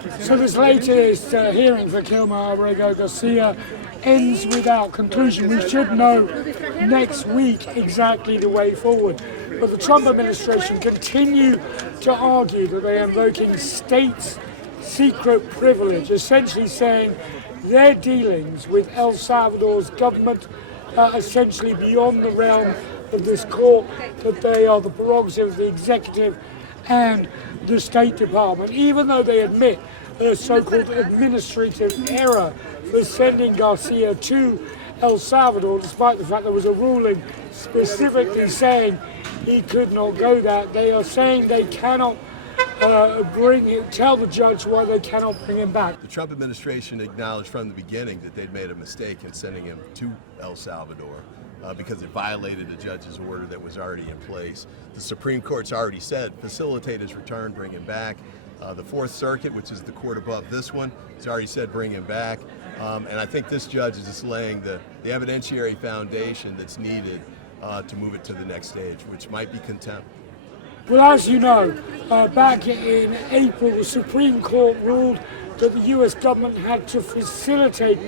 So this latest hearing for Kilmar Abrego Garcia ends without conclusion. We should know next week exactly the way forward. But the Trump administration continue to argue that they are invoking states' secret privilege, essentially saying their dealings with El Salvador's government are essentially beyond the realm of this court, that they are the prerogative of the executive and the State Department, even though they admit a so-called administrative error for sending Garcia to El Salvador, despite the fact there was a ruling specifically saying he could not go there. They are saying they cannot tell the judge why they cannot bring him back. The Trump administration acknowledged from the beginning that they'd made a mistake in sending him to El Salvador because it violated a judge's order that was already in place. The Supreme Court's already said, facilitate his return, bring him back. The Fourth Circuit, which is the court above this one, has already said bring him back. And I think this judge is just laying the evidentiary foundation that's needed to move it to the next stage, which might be contempt. Well, as you know, back in April, the Supreme Court ruled that the U.S. government had to facilitate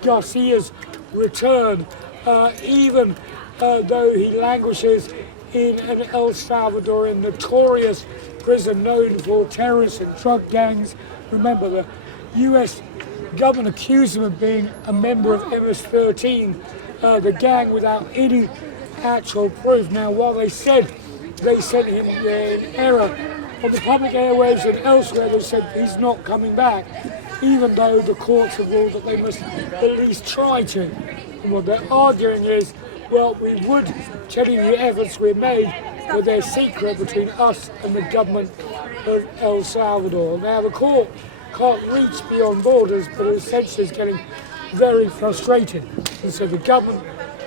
Garcia's return, even though he languishes in an El Salvadorian notorious prison known for terrorists and drug gangs. Remember, the U.S. government accused him of being a member of MS-13, the gang, without any actual proof. Now, while they said they sent him in error on the public airwaves and elsewhere, they said he's not coming back, even though the courts have ruled that they must at least try to. And what they're arguing is, well, we would tell you the efforts we've made, but they're secret between us and the government of El Salvador. Now, the court can't reach beyond borders, but essentially is getting very frustrated. And so the government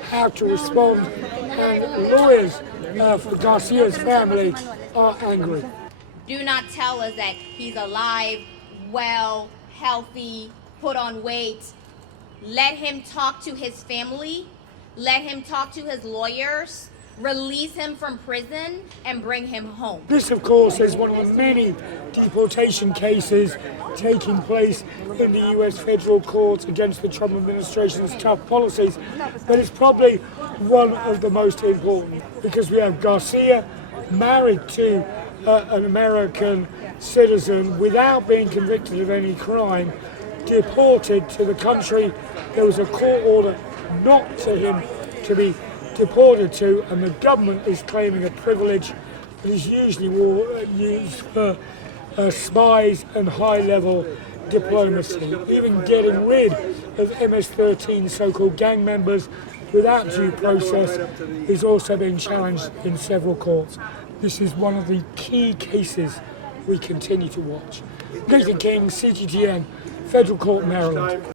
have to respond, and lawyers for Garcia's family are angry. Do not tell us that he's alive, well, healthy, put on weight. Let him talk to his family. Let him talk to his lawyers. Release him from prison and bring him home. This, of course, is one of the many deportation cases taking place in the U.S. federal courts against the Trump administration's tough policies, but it's probably one of the most important because we have Garcia married to an American citizen without being convicted of any crime, deported to the country there was a court order not to him to be deported to, and the government is claiming a privilege that is usually used for spies and high-level diplomacy. Even getting rid of MS-13 so-called gang members without due process is also being challenged in several courts. This is one of the key cases we continue to watch. Nathan King, CGTN, Federal Court, Maryland.